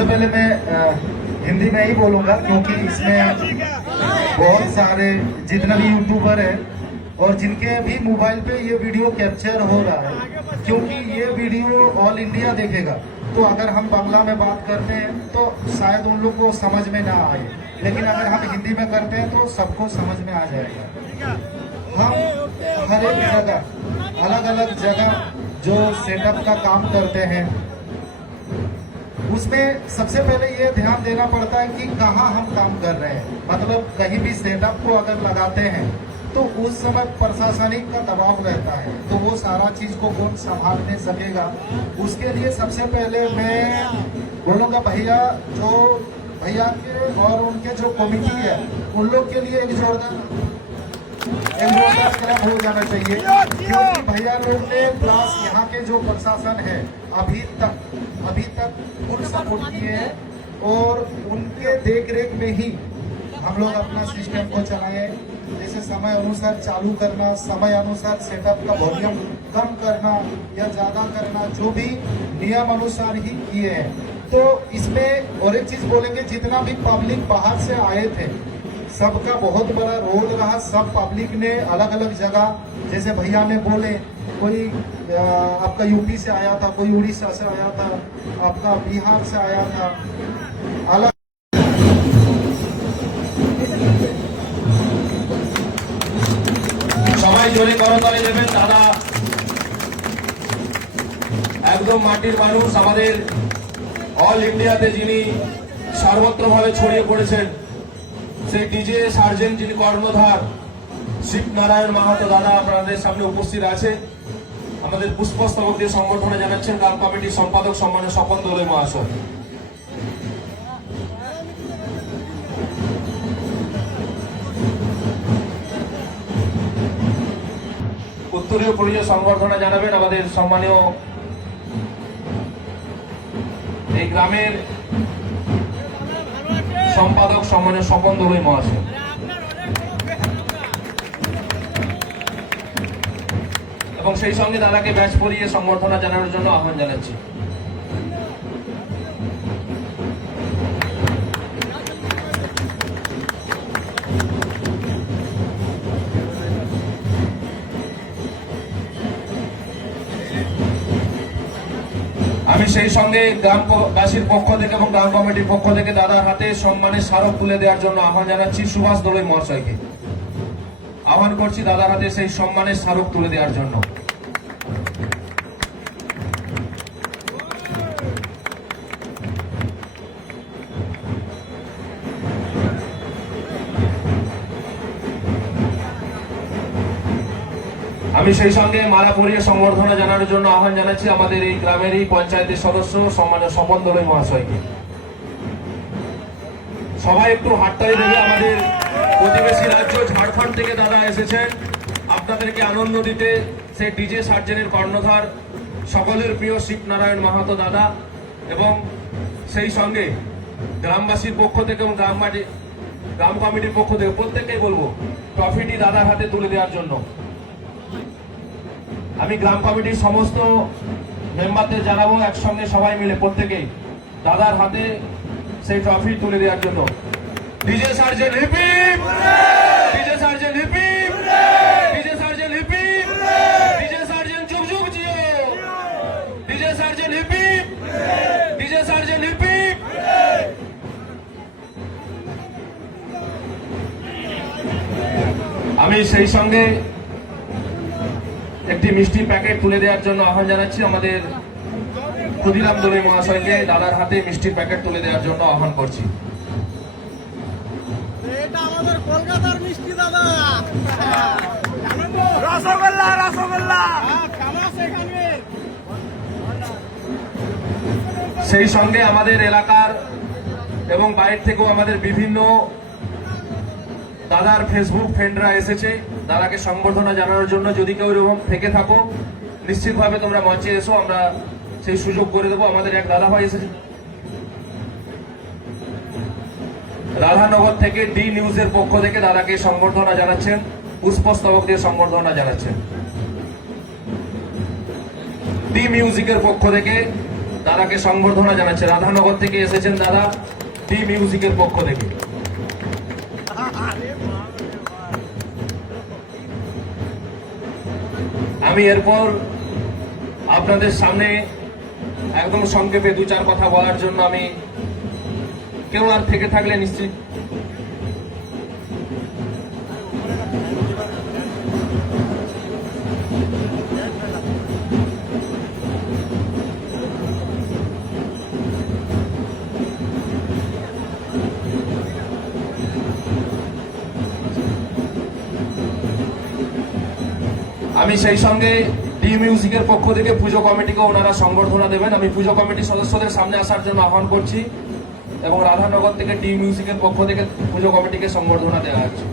सबसे पहले मैं हिंदी में ही बोलूँगा, क्योंकि इसमें बहुत सारे जितने भी यूट्यूबर हैं और जिनके भी मोबाइल पे ये वीडियो कैप्चर हो रहा है, क्योंकि ये वीडियो ऑल इंडिया देखेगा। तो अगर हम बांग्ला में बात करते हैं तो शायद उन लोग को समझ में ना आए, लेकिन अगर हम हिंदी में करते हैं तो सबको समझ में आ जाएगा। हम हर एक जगह अलग अलग जगह जो सेटअप का काम करते हैं, उसमें सबसे पहले ये ध्यान देना पड़ता है कि कहाँ हम काम कर रहे हैं। मतलब कहीं भी सेटअप को अगर लगाते हैं तो उस समय प्रशासनिक का दबाव रहता है, तो वो सारा चीज को कौन संभालने सकेगा। उसके लिए सबसे पहले मैं बोलूँगा भैया के और उनके जो कमेटी है उन लोग के लिए एक जोरदार क्लैप हो जाना चाहिए, क्योंकि भैया लोग ने प्लस यहाँ के जो प्रशासन है अभी तक फुल सपोर्ट किए हैं और उनके देख रेख में ही हम लोग अपना सिस्टम को चलाए। जैसे समय अनुसार चालू करना, समय अनुसार सेटअप का वॉल्यूम कम करना या ज्यादा करना, जो भी नियम अनुसार ही किए हैं। तो इसमें और एक चीज बोलेंगे, जितना भी पब्लिक बाहर से आए थे सबका बहुत बड़ा रोल रहा। सब पब्लिक ने अलग अलग जगह, जैसे भैया ने बोले, कोई आपका यूपी से आया था, कोई उड़ीसा से आया था, आपका बिहार से आया था, अलग সবাই জোরে করতালি দেবেন। দাদা একদম মাটির মানুষ, আমাদের অল ইন্ডিয়াতে যিনি সর্বত্রভাবে ছড়িয়ে পড়েছেন, সেই ডিজে সার্জেন্ট যিনি কর্ণধার শিবনারায়ণ মাহাতো দাদা আপনাদের সামনে উপস্থিত আছে। আমাদের পুষ্পস্তবক দিয়ে সংবর্ধনা জানাচ্ছেন গ্রাম কমিটির সম্পাদক সম্মানীয় স্বপন দোলই মহাশয়। উত্তরীয় পরিচয় সংবর্ধনা জানাবেন আমাদের সম্মানীয় এই গ্রামের সম্পাদক সম্মানীয় স্বপন দোলই মহাশয়। এবং সেই সঙ্গে দাদাকে ব্যাচ পরিয়ে সংবর্ধনা জানানোর জন্য আহ্বান জানাচ্ছি। আমি সেই সঙ্গে গ্রামবাসীর পক্ষ থেকে এবং গ্রাম কমিটির পক্ষ থেকে দাদার হাতে সম্মানের স্মারক তুলে দেওয়ার জন্য আহ্বান জানাচ্ছি সুভাষ দোলই মহাশয়কে। আহ্বান করছি দাদার হাতে সেই সম্মানের স্মারক তুলে দেওয়ার জন্য। আমি সেই সঙ্গে মালা পরিয়ে সংবর্ধনা জানানোর জন্য আহ্বান জানাচ্ছি আমাদের এই গ্রামেরই পঞ্চায়েতের সদস্য সম্মানীয় স্বপন দোলই মহাশয়কে। সবাই একটু হাততালি দেবে। আমাদের প্রতিবেশী রাজ্য ঝাড়খণ্ড থেকে দাদা এসেছেন আপনাদেরকে আনন্দ দিতে। সেই ডিজে সার্জেনের কর্ণধার সকলের প্রিয় শিবনারায়ণ মাহাতো দাদা, এবং সেই সঙ্গে গ্রামবাসীর পক্ষ থেকে এবং গ্রাম কমিটির পক্ষ থেকে প্রত্যেককেই বলবো ট্রফিটি দাদার হাতে তুলে দেওয়ার জন্য। আমি গ্রাম কমিটির সমস্ত মেম্বারদের জানাবো একসঙ্গে সবাই মিলে প্রত্যেকেই দাদার হাতে সেই ট্রফি তুলে দেওয়ার জন্য। DJ sergeant hip hip, DJ sergeant hip hip, DJ sergeant hip hip, DJ sergeant যুগ যুগ Jio, DJ sergeant hip hip, DJ sergeant hip hip. আমি সেই সঙ্গে একটি মিষ্টির প্যাকেট তুলে দেওয়ার জন্য আহ্বান জানাচ্ছি আমাদের ক্ষুদিরাম দোলই মহাশয়কে। দাদার হাতে মিষ্টির প্যাকেট তুলে দেওয়ার জন্য আহ্বান করছি। এটা আমাদের কলকাতার মিষ্টি দাদা, রসগোল্লা রসগোল্লা ফেমাস এখানে। সেই সঙ্গে আমাদের এলাকার এবং বাইরে থেকেও আমাদের বিভিন্ন দাদার ফেসবুক ফ্রেন্ডরা এসেছে দাদাকে সংবর্ধনা জানানোর জন্য। যদি কেউ এরকম থেকে থাকো নিশ্চিতভাবে তোমরা মঞ্চে এসো, আমরা সেই সুযোগ করে দেবো। আমাদের এক দাদা ভাই এসেছে রাধানগর থেকে, ডি নিউজের পক্ষ থেকে দাদাকে সংবর্ধনা জানাচ্ছেন, পুষ্পস্তবক দিয়ে সংবর্ধনা জানাচ্ছেন। ডি মিউজিকের পক্ষ থেকে দাদাকে সংবর্ধনা জানাচ্ছে। রাধানগর থেকে এসেছেন দাদা, টি মিউজিকের পক্ষ থেকে। আমি এরপর আপনাদের সামনে একদম সংক্ষেপে দু চার কথা বলার জন্য আমি, কেউ আর থেকে থাকলে নিশ্চিত আমি সেই সঙ্গে টি মিউজিকের পক্ষ থেকে পুজো কমিটিকে ওনারা সংবর্ধনা দেবেন। আমি পুজো কমিটির সদস্যদের সামনে আসার জন্য আহ্বান করছি এবং রাধানগর থেকে টি মিউজিকের পক্ষ থেকে পুজো কমিটিকে সংবর্ধনা দেওয়া হচ্ছে।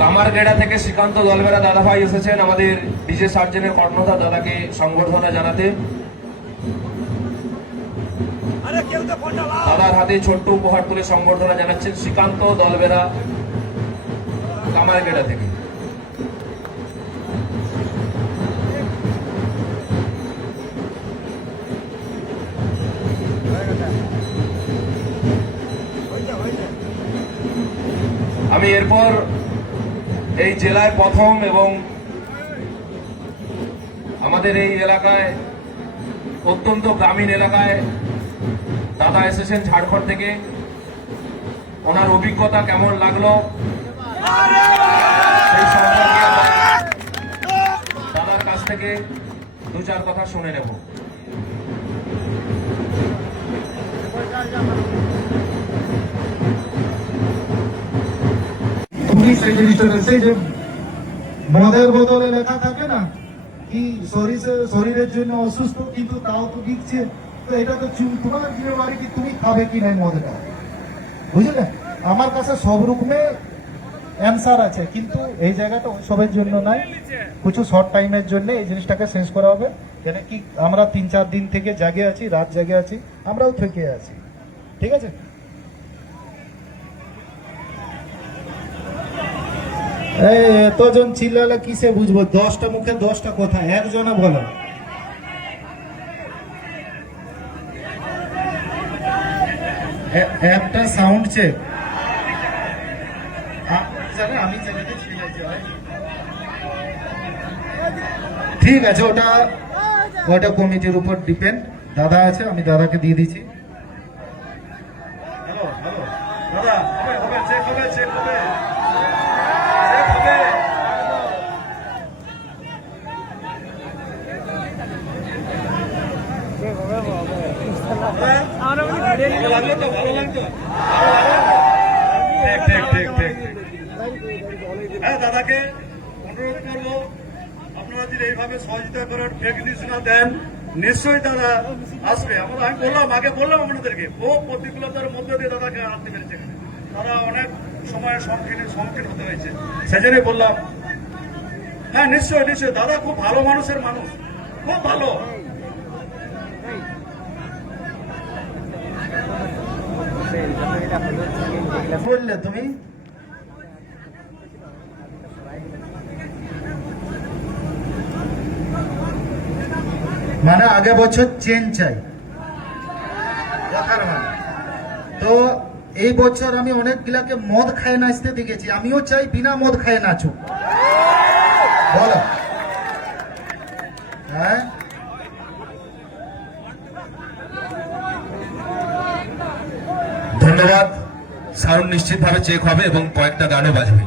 কামারগেড়া থেকে শ্রীকান্ত দলবেরা দাদাভাই এসেছেন আমাদের ডিজে সার্জেনের কর্ণধার দাদাকে সংবর্ধনা জানাতে। দাদার হাতে ছোট্ট উপহার তুলে সংবর্ধনা জানাচ্ছেন শ্রীকান্ত দলবেরা কামারগেড়া থেকে। আমি এরপর এই জেলায় প্রথম এবং আমাদের এই এলাকায় অত্যন্ত গ্রামীণ এলাকায় দাদা এসেছেন ঝাড়খণ্ড থেকে। ওনার অভিজ্ঞতা কেমন লাগলো সেই সম্পর্কে দাদার কাছ থেকে দু চার কথা শুনে নেব। সেই জিনিসটা সেই যে মদের বোতলে লেখা থাকে না কি শরীরের জন্য অসুস্থ, কিন্তু তাও তো দিচ্ছে। তো এটা তো তোমার জিম্মেদারি কি তুমি খাবে কি নাই মদটা, বুঝলে? আমার কাছে সব রকমের অ্যান্সার আছে, কিন্তু এই জায়গাটা সবের জন্য নাই, কিছু শর্ট টাইমের জন্য এই জিনিসটাকে শেষ করা হবে। কেন কি আমরা 3-4 দিন থেকে জাগে আছি, রাত জাগে আছি, আমরাও থেকে আছি, ঠিক আছে? এতজন চিল্লালে কিসে বুঝবো? 10টা মুখে 10টা কথা, একজনে বলো। একটা সাউন্ড চেক আমি ঠিক আছে, ওটা কমিটির উপর ডিপেন্ড। দাদা আছে, আমি দাদাকে দিয়ে দিচ্ছি। হ্যালো হ্যালো দাদা, হবে চেক হবে, চেক হবে। দাদাকে অনুরোধ করবো, আপনারা যদি এইভাবে সহযোগিতা করার ফেক নিউজ না দেন, নিশ্চয়ই দাদা আসবে। আমি আগে বললাম আপনাদেরকে, ও প্রতিকূলতার মধ্যে দিয়ে দাদাকে আনতে পেরেছে। তারা অনেক সময়ের সম্মুখীন হতে হয়েছে, সেজন্যই বললাম। হ্যাঁ নিশ্চয়ই নিশ্চয়ই, দাদা খুব ভালো মানুষের মানুষ, খুব ভালো। বললে তুমি মানে আগে বছর চেঞ্জ চাই, তো এই বছর আমি অনেক গিলাকে মদ খায় নাচতে দেখেছি, আমিও চাই বিনা মদ খায় নাচুক, বলো। হ্যাঁ ধন্যবাদ। সাউন্ড নিশ্চিতভাবে চেক হবে এবং কয়েকটা গানও বাজবে।